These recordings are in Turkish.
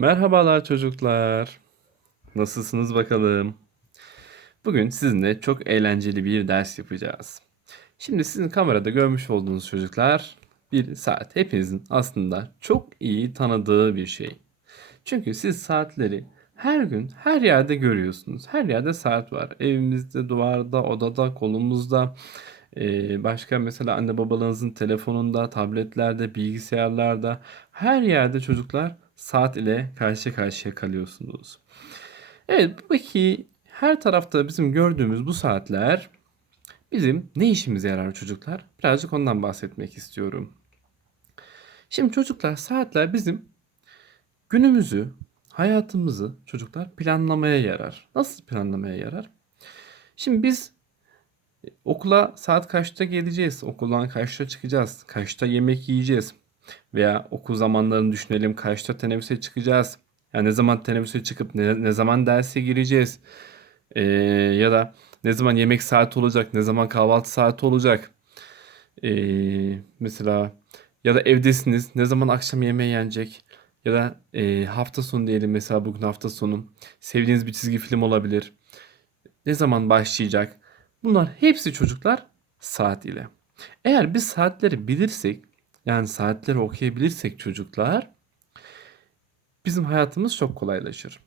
Merhabalar çocuklar. Nasılsınız bakalım? Bugün sizinle çok eğlenceli bir ders yapacağız. Şimdi sizin kamerada görmüş olduğunuz çocuklar bir saat. Hepinizin aslında çok iyi tanıdığı bir şey. Çünkü siz saatleri her gün her yerde görüyorsunuz. Her yerde saat var. Evimizde, duvarda, odada, kolumuzda. Ee, başka mesela anne babalarınızın telefonunda, tabletlerde, bilgisayarlarda her yerde çocuklar saat ile karşı karşıya kalıyorsunuz. Evet, peki her tarafta bizim gördüğümüz bu saatler bizim ne işimize yarar çocuklar? Birazcık ondan bahsetmek istiyorum. Şimdi çocuklar saatler bizim günümüzü, hayatımızı çocuklar planlamaya yarar. Nasıl planlamaya yarar? Şimdi biz okula saat kaçta geleceğiz? Okuldan kaçta çıkacağız? Kaçta yemek yiyeceğiz? Veya okul zamanlarını düşünelim. Kaçta teneffüse çıkacağız? Yani ne zaman teneffüse çıkıp ne, ne zaman derse gireceğiz? Ee, ya da ne zaman yemek saati olacak? Ne zaman kahvaltı saati olacak? Ee, mesela ya da evdesiniz. Ne zaman akşam yemeği yenecek? Ya da e, hafta sonu diyelim mesela bugün hafta sonu. Sevdiğiniz bir çizgi film olabilir. Ne zaman başlayacak? Bunlar hepsi çocuklar saat ile. Eğer biz saatleri bilirsek, yani saatleri okuyabilirsek çocuklar, bizim hayatımız çok kolaylaşır.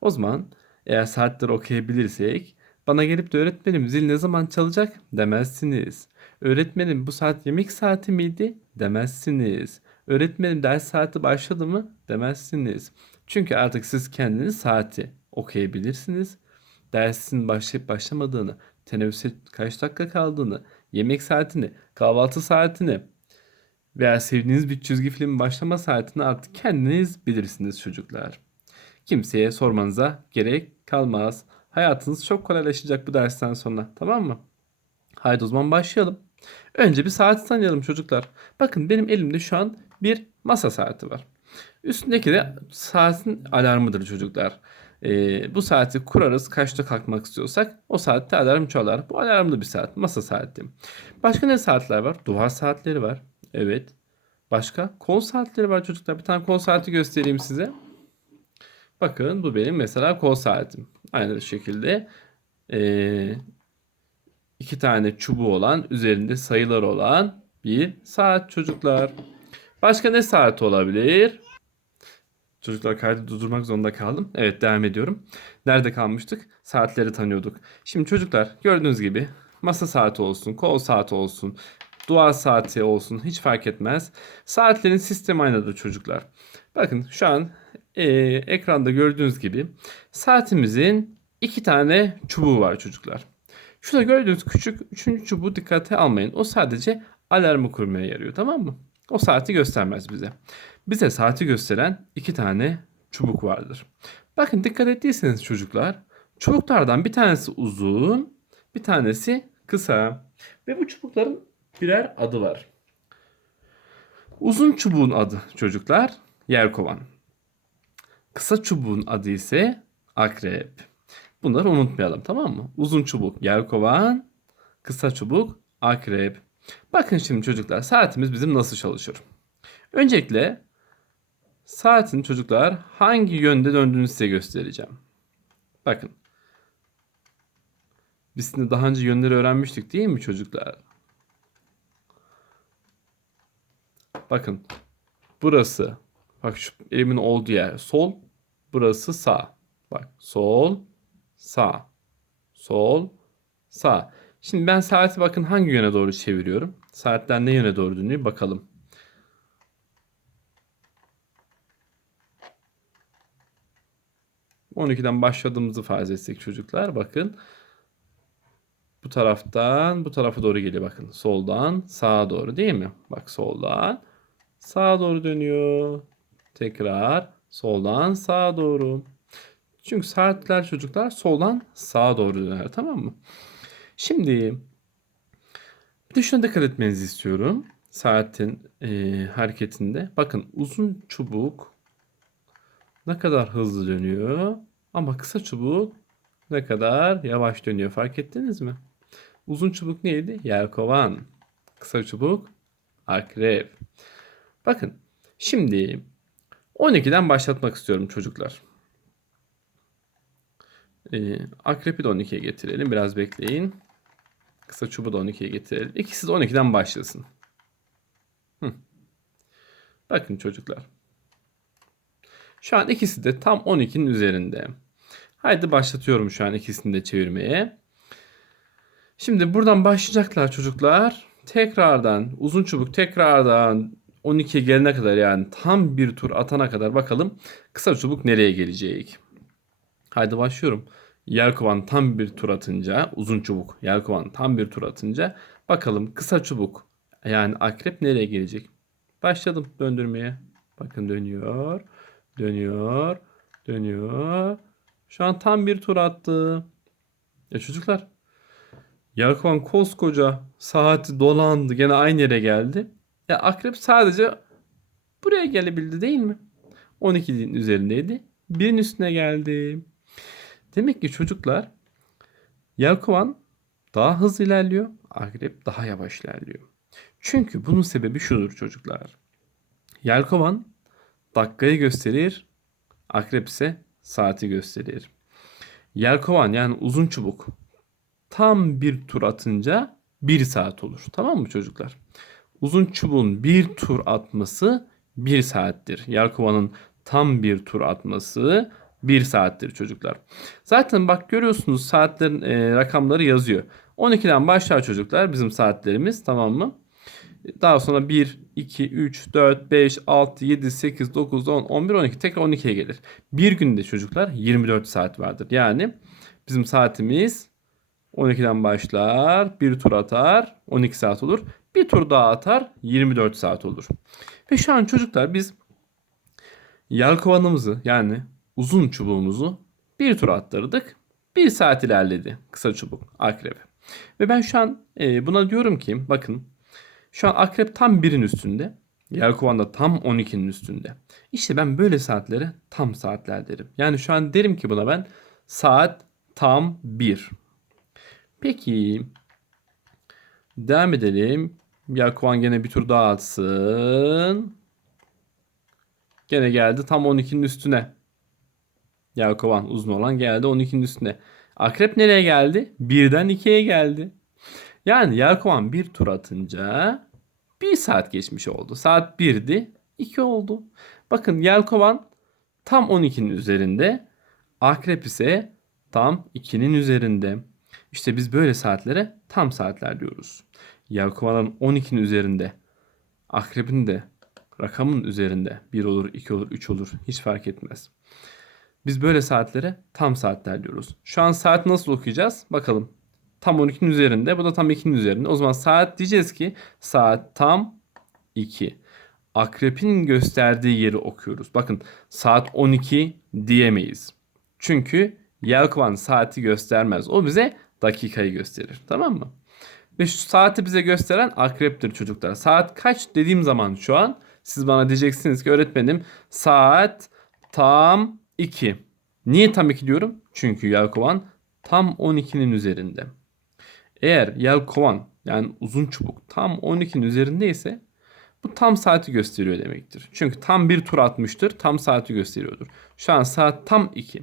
O zaman eğer saatleri okuyabilirsek, bana gelip de öğretmenim zil ne zaman çalacak demezsiniz. Öğretmenim bu saat yemek saati miydi demezsiniz. Öğretmenim ders saati başladı mı demezsiniz. Çünkü artık siz kendiniz saati okuyabilirsiniz. Dersin başlayıp başlamadığını, teneffüse kaç dakika kaldığını, yemek saatini, kahvaltı saatini veya sevdiğiniz bir çizgi film başlama saatini artık kendiniz bilirsiniz çocuklar. Kimseye sormanıza gerek kalmaz. Hayatınız çok kolaylaşacak bu dersten sonra. Tamam mı? Haydi o zaman başlayalım. Önce bir saati tanıyalım çocuklar. Bakın benim elimde şu an bir masa saati var. Üstündeki de saatin alarmıdır çocuklar. Ee, bu saati kurarız kaçta kalkmak istiyorsak o saatte alarm çalar. Bu alarmlı bir saat masa saati. Başka ne saatler var? Duvar saatleri var. Evet. Başka? Kol saatleri var çocuklar. Bir tane kol saati göstereyim size. Bakın bu benim mesela kol saatim. Aynı şekilde ee, iki tane çubuğu olan üzerinde sayılar olan bir saat çocuklar. Başka ne saat olabilir? Çocuklar kaydı durdurmak zorunda kaldım. Evet devam ediyorum. Nerede kalmıştık? Saatleri tanıyorduk. Şimdi çocuklar gördüğünüz gibi masa saati olsun, kol saati olsun, duvar saati olsun hiç fark etmez. Saatlerin sistemi aynıdır çocuklar. Bakın şu an e, ekranda gördüğünüz gibi saatimizin iki tane çubuğu var çocuklar. Şurada gördüğünüz küçük üçüncü çubuğu dikkate almayın. O sadece alarmı kurmaya yarıyor tamam mı? O saati göstermez bize. Bize saati gösteren iki tane çubuk vardır. Bakın dikkat ettiyseniz çocuklar çubuklardan bir tanesi uzun bir tanesi kısa. Ve bu çubukların birer adı var. Uzun çubuğun adı çocuklar yelkovan. Kısa çubuğun adı ise akrep. Bunları unutmayalım tamam mı? Uzun çubuk yelkovan, kısa çubuk akrep. Bakın şimdi çocuklar saatimiz bizim nasıl çalışır? Öncelikle saatin çocuklar hangi yönde döndüğünü size göstereceğim. Bakın. Biz daha önce yönleri öğrenmiştik değil mi çocuklar? Bakın. Burası. Bak şu elimin olduğu yer. Sol. Burası sağ. Bak. Sol. Sağ. Sol. Sağ. Şimdi ben saati bakın hangi yöne doğru çeviriyorum. Saatler ne yöne doğru dönüyor bakalım. ...12'den başladığımızı farz etsek çocuklar. Bakın. Bu taraftan bu tarafa doğru geliyor bakın. Soldan sağa doğru değil mi? Bak soldan sağa doğru dönüyor. Tekrar soldan sağa doğru. Çünkü saatler çocuklar soldan sağa doğru döner tamam mı? Şimdi bir de şuna dikkat etmenizi istiyorum. Saatin e, hareketinde. Bakın uzun çubuk ne kadar hızlı dönüyor. Ama kısa çubuk ne kadar yavaş dönüyor. Fark ettiniz mi? Uzun çubuk neydi? Yelkovan. Kısa çubuk akrep. Bakın şimdi 12'den başlatmak istiyorum çocuklar. Ee, akrepi de 12'ye getirelim. Biraz bekleyin. Kısa çubuğu da 12'ye getirelim. İkisi de 12'den başlasın. Hı. Bakın çocuklar. Şu an ikisi de tam 12'nin üzerinde. Haydi başlatıyorum şu an ikisini de çevirmeye. Şimdi buradan başlayacaklar çocuklar. Tekrardan uzun çubuk tekrardan 12'ye gelene kadar yani tam bir tur atana kadar bakalım kısa çubuk nereye gelecek. Haydi başlıyorum. Yelkovan tam bir tur atınca uzun çubuk yelkovan tam bir tur atınca bakalım kısa çubuk yani akrep nereye gelecek. Başladım döndürmeye. Bakın dönüyor. Dönüyor. Dönüyor. Şu an tam bir tur attı. Ya çocuklar. Yelkovan koskoca saati dolandı. Gene aynı yere geldi. Ya akrep sadece buraya gelebildi değil mi? 12'nin üzerindeydi. Birin üstüne geldi. Demek ki çocuklar Yelkovan daha hızlı ilerliyor. Akrep daha yavaş ilerliyor. Çünkü bunun sebebi şudur çocuklar. Yelkovan dakikayı gösterir. Akrep ise saati gösterir. Yelkovan yani uzun çubuk tam bir tur atınca bir saat olur. Tamam mı çocuklar? Uzun çubuğun bir tur atması bir saattir. Yelkovanın tam bir tur atması bir saattir çocuklar. Zaten bak görüyorsunuz saatlerin e, rakamları yazıyor. 12'den başlar çocuklar bizim saatlerimiz tamam mı? Daha sonra 1, 2, 3, 4, 5, 6, 7, 8, 9, 10, 11, 12 tekrar 12'ye gelir. Bir günde çocuklar 24 saat vardır. Yani bizim saatimiz 12'den başlar, bir tur atar, 12 saat olur. Bir tur daha atar, 24 saat olur. Ve şu an çocuklar biz yelkovanımızı yani uzun çubuğumuzu bir tur attırdık. Bir saat ilerledi kısa çubuk akrep. Ve ben şu an e, buna diyorum ki bakın şu an akrep tam birin üstünde. Yelkovan da tam 12'nin üstünde. İşte ben böyle saatlere tam saatler derim. Yani şu an derim ki buna ben saat tam 1. Peki devam edelim. Yelkovan gene bir tur daha atsın. Gene geldi tam 12'nin üstüne. Yelkovan uzun olan geldi 12'nin üstüne. Akrep nereye geldi? 1'den 2'ye geldi. Yani Yelkovan bir tur atınca bir saat geçmiş oldu. Saat 1'di 2 oldu. Bakın Yelkovan tam 12'nin üzerinde. Akrep ise tam 2'nin üzerinde. İşte biz böyle saatlere tam saatler diyoruz. Yelkovanın 12'nin üzerinde. Akrebin de rakamın üzerinde 1 olur, 2 olur, 3 olur hiç fark etmez. Biz böyle saatlere tam saatler diyoruz. Şu an saat nasıl okuyacağız? Bakalım. Tam 12'nin üzerinde. Bu da tam 2'nin üzerinde. O zaman saat diyeceğiz ki saat tam 2. Akrepin gösterdiği yeri okuyoruz. Bakın saat 12 diyemeyiz. Çünkü Yelkovan saati göstermez. O bize dakikayı gösterir. Tamam mı? Ve şu saati bize gösteren akreptir çocuklar. Saat kaç dediğim zaman şu an siz bana diyeceksiniz ki öğretmenim saat tam 2. Niye tam 2 diyorum? Çünkü Yelkovan tam 12'nin üzerinde. Eğer Yelkovan yani uzun çubuk tam 12'nin üzerindeyse bu tam saati gösteriyor demektir. Çünkü tam bir tur atmıştır. Tam saati gösteriyordur. Şu an saat tam 2.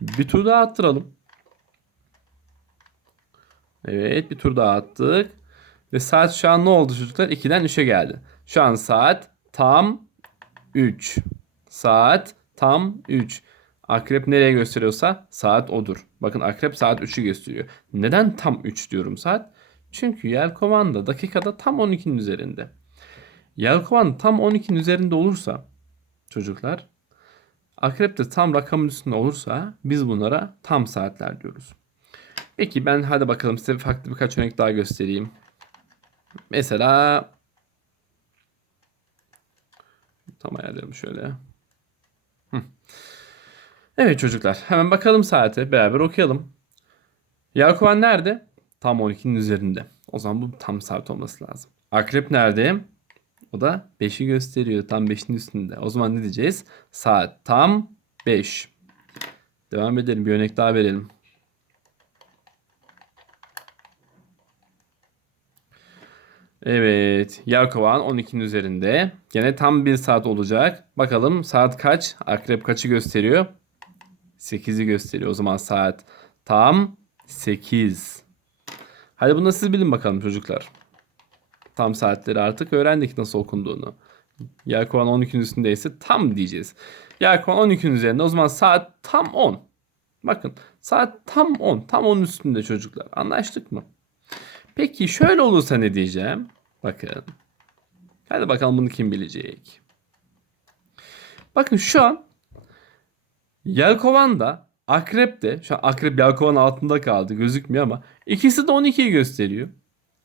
Bir tur daha attıralım. Evet bir tur daha attık. Ve saat şu an ne oldu çocuklar? 2'den 3'e geldi. Şu an saat tam 3. Saat tam 3. Akrep nereye gösteriyorsa saat odur. Bakın akrep saat 3'ü gösteriyor. Neden tam 3 diyorum saat? Çünkü yelkovan da dakikada tam 12'nin üzerinde. Yelkovan tam 12'nin üzerinde olursa çocuklar akrep de tam rakamın üstünde olursa biz bunlara tam saatler diyoruz. Peki ben hadi bakalım size farklı birkaç örnek daha göstereyim. Mesela tam ayarlayalım şöyle. Hı. Evet çocuklar hemen bakalım saate beraber okuyalım. Yelkovan nerede? Tam 12'nin üzerinde. O zaman bu tam saat olması lazım. Akrep nerede? O da 5'i gösteriyor. Tam 5'in üstünde. O zaman ne diyeceğiz? Saat tam 5. Devam edelim. Bir örnek daha verelim. Evet. Yelkovan 12'nin üzerinde. Gene tam bir saat olacak. Bakalım saat kaç? Akrep kaçı gösteriyor? 8'i gösteriyor. O zaman saat tam 8. Hadi bunu siz bilin bakalım çocuklar. Tam saatleri artık öğrendik nasıl okunduğunu. Yelkovan 12'nin üstündeyse tam diyeceğiz. Yelkovan 12'nin üzerinde o zaman saat tam 10. Bakın saat tam 10. Tam 10'un üstünde çocuklar. Anlaştık mı? Peki şöyle olursa ne diyeceğim? Bakın. Hadi bakalım bunu kim bilecek? Bakın şu an Yelkovan da Akrep de şu an Akrep Yelkovan altında kaldı gözükmüyor ama ikisi de 12'yi gösteriyor.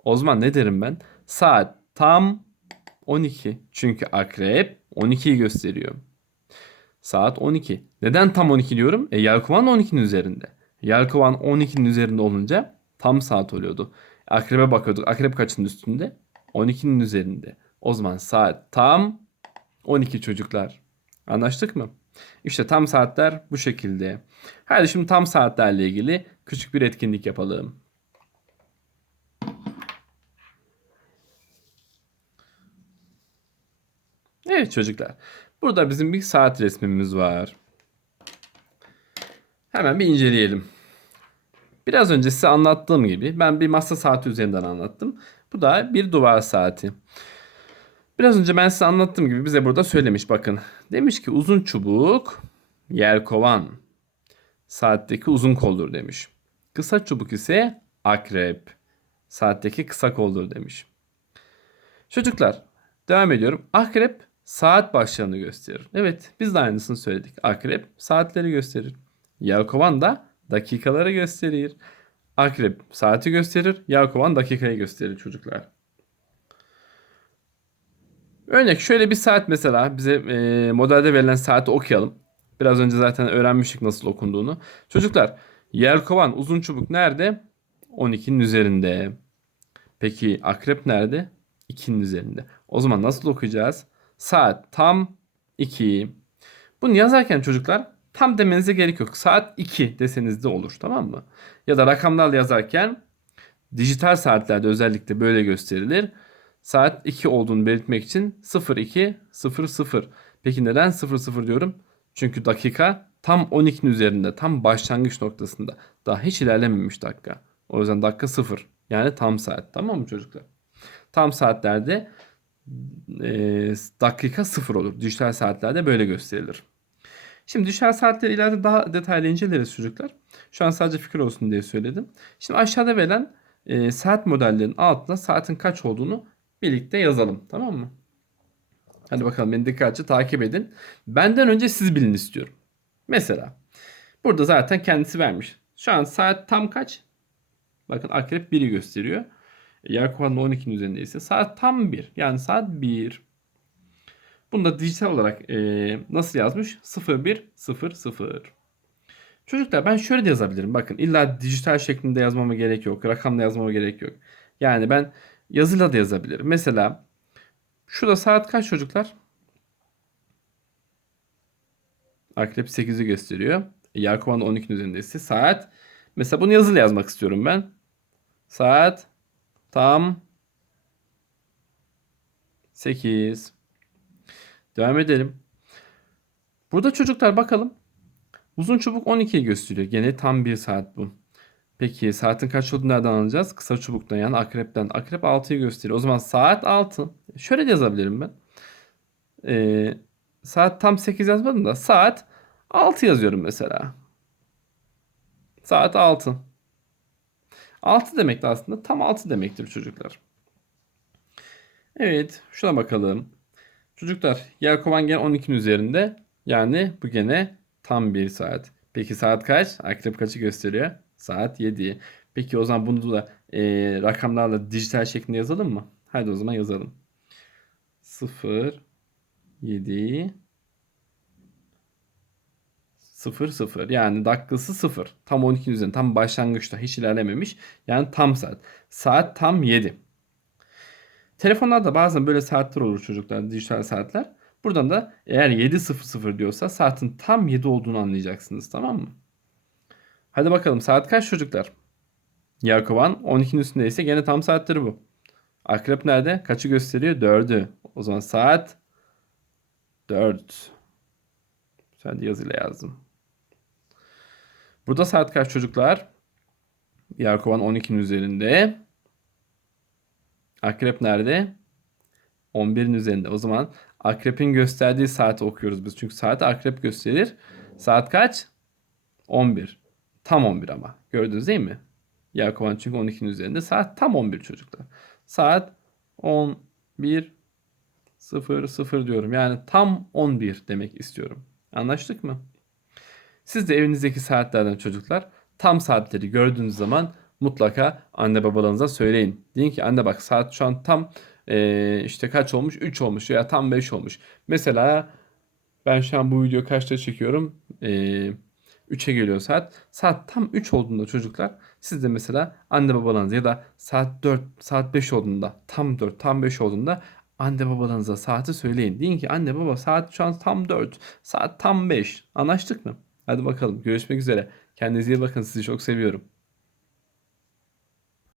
O zaman ne derim ben? Saat tam 12. Çünkü Akrep 12'yi gösteriyor. Saat 12. Neden tam 12 diyorum? E Yelkovan 12'nin üzerinde. Yelkovan 12'nin üzerinde olunca tam saat oluyordu. Akrebe bakıyorduk. Akrep kaçın üstünde? 12'nin üzerinde. O zaman saat tam 12 çocuklar. Anlaştık mı? İşte tam saatler bu şekilde. Hadi şimdi tam saatlerle ilgili küçük bir etkinlik yapalım. Evet çocuklar. Burada bizim bir saat resmimiz var. Hemen bir inceleyelim. Biraz önce size anlattığım gibi ben bir masa saati üzerinden anlattım. Bu da bir duvar saati. Biraz önce ben size anlattığım gibi bize burada söylemiş bakın. Demiş ki uzun çubuk yelkovan saatteki uzun koldur demiş. Kısa çubuk ise akrep saatteki kısa koldur demiş. Çocuklar devam ediyorum. Akrep saat başlarını gösterir. Evet biz de aynısını söyledik. Akrep saatleri gösterir. Yelkovan da dakikaları gösterir. Akrep saati gösterir. Yelkovan dakikayı gösterir çocuklar. Örnek şöyle bir saat mesela bize e, modelde verilen saati okuyalım. Biraz önce zaten öğrenmiştik nasıl okunduğunu. Çocuklar yelkovan uzun çubuk nerede? 12'nin üzerinde. Peki akrep nerede? 2'nin üzerinde. O zaman nasıl okuyacağız? Saat tam 2. Bunu yazarken çocuklar tam demenize gerek yok. Saat 2 deseniz de olur tamam mı? Ya da rakamlarla yazarken dijital saatlerde özellikle böyle gösterilir. Saat 2 olduğunu belirtmek için 0200. Peki neden 00 diyorum? Çünkü dakika tam 12'nin üzerinde, tam başlangıç noktasında. Daha hiç ilerlememiş dakika. O yüzden dakika 0. Yani tam saat. Tamam mı çocuklar? Tam saatlerde e, dakika 0 olur. Dijital saatlerde böyle gösterilir. Şimdi dijital saatleri ileride daha detaylı inceleriz çocuklar. Şu an sadece fikir olsun diye söyledim. Şimdi aşağıda verilen e, saat modellerinin altına saatin kaç olduğunu birlikte yazalım. Tamam mı? Hadi bakalım beni dikkatli takip edin. Benden önce siz bilin istiyorum. Mesela burada zaten kendisi vermiş. Şu an saat tam kaç? Bakın akrep 1'i gösteriyor. Yelkovan 12'nin üzerindeyse saat tam 1. Yani saat 1. Bunu da dijital olarak e, nasıl yazmış? 0100. Çocuklar ben şöyle de yazabilirim. Bakın illa dijital şeklinde yazmama gerek yok. Rakamla yazmama gerek yok. Yani ben yazıyla da yazabilirim. Mesela şurada saat kaç çocuklar? Akrep 8'i gösteriyor. E, Yelkovan 12'nin üzerindeyse saat. Mesela bunu yazılı yazmak istiyorum ben. Saat tam 8. Devam edelim. Burada çocuklar bakalım. Uzun çubuk 12'yi gösteriyor. Gene tam bir saat bu. Peki saatin kaç olduğunu nereden anlayacağız? Kısa çubuktan yani akrepten. Akrep 6'yı gösteriyor. O zaman saat 6. Şöyle de yazabilirim ben. Ee, saat tam 8 yazmadım da saat 6 yazıyorum mesela. Saat 6. 6 demek de aslında tam 6 demektir çocuklar. Evet şuna bakalım. Çocuklar Yelkovan gene 12'nin üzerinde. Yani bu gene tam bir saat. Peki saat kaç? Akrep kaçı gösteriyor? Saat 7. Peki o zaman bunu da e, rakamlarla dijital şeklinde yazalım mı? Hadi o zaman yazalım. 0 7 0 0 yani dakikası 0. Tam 12'nin üzerinde tam başlangıçta hiç ilerlememiş. Yani tam saat. Saat tam 7. Telefonlarda bazen böyle saatler olur çocuklar, dijital saatler. Buradan da eğer 7.00 diyorsa saatin tam 7 olduğunu anlayacaksınız tamam mı? Hadi bakalım saat kaç çocuklar? Yarkovan 12'nin üstündeyse gene tam saatleri bu. Akrep nerede? Kaçı gösteriyor? 4'ü. O zaman saat 4. Sen de yazıyla yazdım. Burada saat kaç çocuklar? Yarkovan 12'nin üzerinde. Akrep nerede? 11'in üzerinde. O zaman akrepin gösterdiği saati okuyoruz biz. Çünkü saat akrep gösterir. Saat kaç? 11. Tam 11 ama. Gördünüz değil mi? Yakovan çünkü 12'nin üzerinde. Saat tam 11 çocuklar. Saat 11 0 0 diyorum. Yani tam 11 demek istiyorum. Anlaştık mı? Siz de evinizdeki saatlerden çocuklar tam saatleri gördüğünüz zaman mutlaka anne babalarınıza söyleyin. Deyin ki anne bak saat şu an tam eee, işte kaç olmuş? 3 olmuş ya tam 5 olmuş. Mesela ben şu an bu videoyu kaçta çekiyorum? Eee 3'e geliyor saat. Saat tam 3 olduğunda çocuklar siz de mesela anne babalarınız ya da saat 4, saat 5 olduğunda tam 4, tam 5 olduğunda anne babalarınıza saati söyleyin. Deyin ki anne baba saat şu an tam 4, saat tam 5. Anlaştık mı? Hadi bakalım görüşmek üzere. Kendinize iyi bakın sizi çok seviyorum.